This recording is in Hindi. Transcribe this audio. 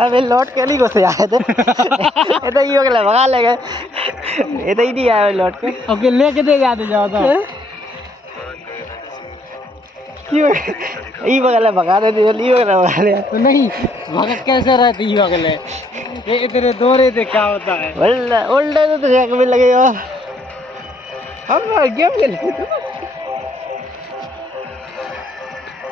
अबे लौट के नहीं घुसे आए थे ये तो ये अगला भगा ले गए ये तो ही नहीं आया लौट के ओके लेके दे जाते जाओ तो क्यों ये बगल भगा रहे थे ये बगल भगा ले तो नहीं भगत कैसे रहती है अगले ये इतने दौरे थे क्या होता है उल्टा उल्टा तो तुझे भी लगेगा हम गेम खेल